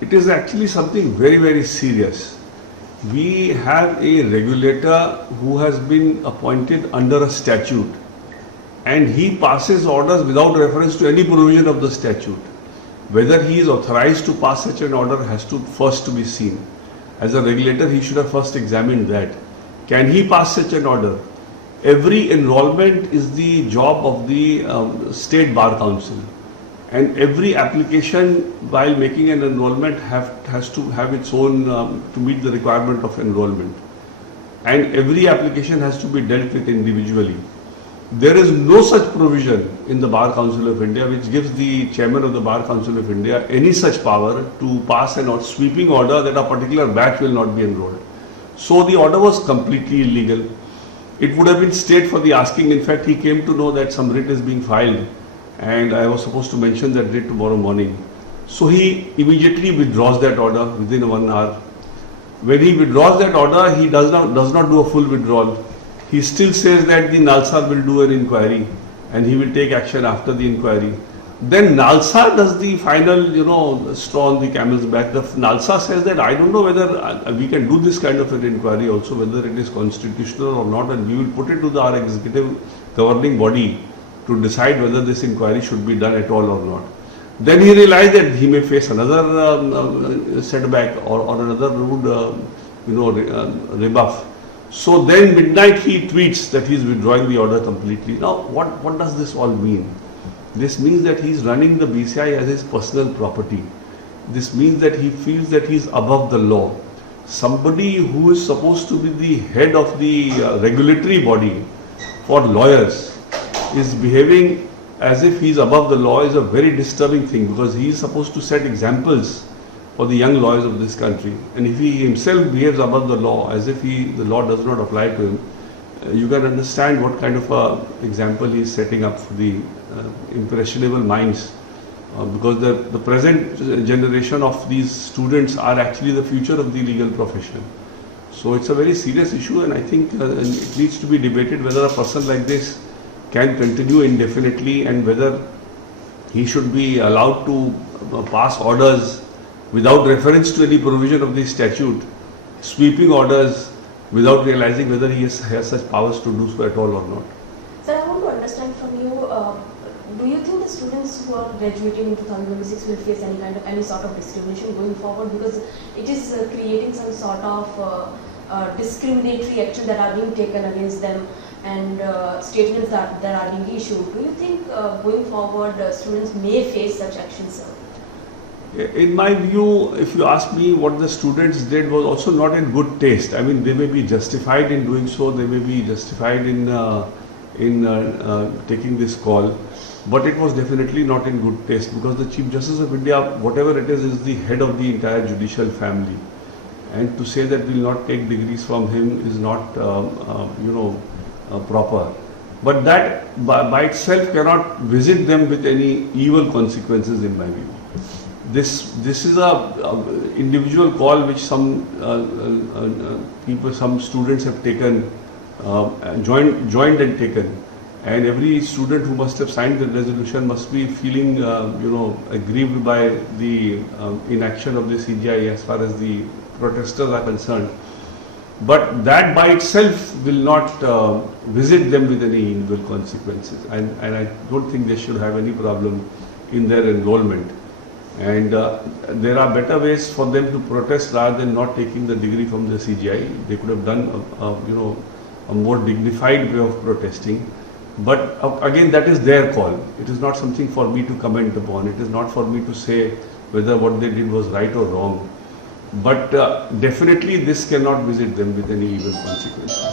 It is actually something very serious. We have a regulator who has been appointed under a statute, and he passes orders without reference to any provision of the statute. Whether he is authorized to pass such an order has to first be seen. As a regulator, he should have first examined that. Can he pass such an order? Every enrollment is the job of the State Bar Council, and every application while making an enrollment has to have its own to meet the requirement of enrollment, and every application has to be dealt with individually. There is no such provision in the Bar Council of India which gives the chairman of the Bar Council of India any such power to pass an sweeping order that a particular batch will not be enrolled. So the order was completely illegal. It would have been stayed for the asking. In fact, he came to know that some writ is being filed, and I was supposed to mention that writ tomorrow morning. So he immediately withdraws that order within 1 hour. When he withdraws that order, he does not do a full withdrawal. He still says that the NALSAR will do an inquiry and he will take action after the inquiry. Then NALSAR does the final, straw on the camel's back. The NALSAR says that I don't know whether we can do this kind of an inquiry also, whether it is constitutional or not, and we will put it to our executive governing body to decide whether this inquiry should be done at all or not. Then he realized that he may face another setback or another rude, rebuff. So then midnight he tweets that he is withdrawing the order completely. Now what does this all mean? This means that he is running the BCI as his personal property. This means that he feels that he is above the law. Somebody who is supposed to be the head of the regulatory body for lawyers is behaving as if he is above the law is a very disturbing thing, because he is supposed to set examples for the young lawyers of this country. And if he himself behaves above the law as if the law does not apply to him, you can understand what kind of a example he is setting up for the impressionable minds, because the present generation of these students are actually the future of the legal profession. So it's a very serious issue, and I think it needs to be debated whether a person like this can continue indefinitely and whether he should be allowed to pass orders without reference to any provision of the statute, sweeping orders without realizing whether he has such powers to do so at all or not. Sir, I want to understand from you, do you think the students who are graduating in 2026 will face any sort of discrimination going forward, because it is creating some sort of discriminatory action that are being taken against them, and statements that are being issued? Do you think going forward students may face such actions, sir? In my view, if you ask me, what the students did was also not in good taste. I mean, they may be justified in doing so, they may be justified in taking this call, but it was definitely not in good taste, because the Chief Justice of India, whatever it is the head of the entire judicial family, and to say that we will not take degrees from him is not, proper. But that by itself cannot visit them with any evil consequences, in my view. This is a individual call which some some students have taken, joined and taken, and every student who must have signed the resolution must be feeling aggrieved by the inaction of the CJI as far as the protesters are concerned. But that by itself will not visit them with any evil consequences, and I don't think they should have any problem in their enrollment. And there are better ways for them to protest rather than not taking the degree from the CJI. They could have done a more dignified way of protesting. But again, that is their call. It is not something for me to comment upon. It is not for me to say whether what they did was right or wrong. But definitely this cannot visit them with any evil consequences.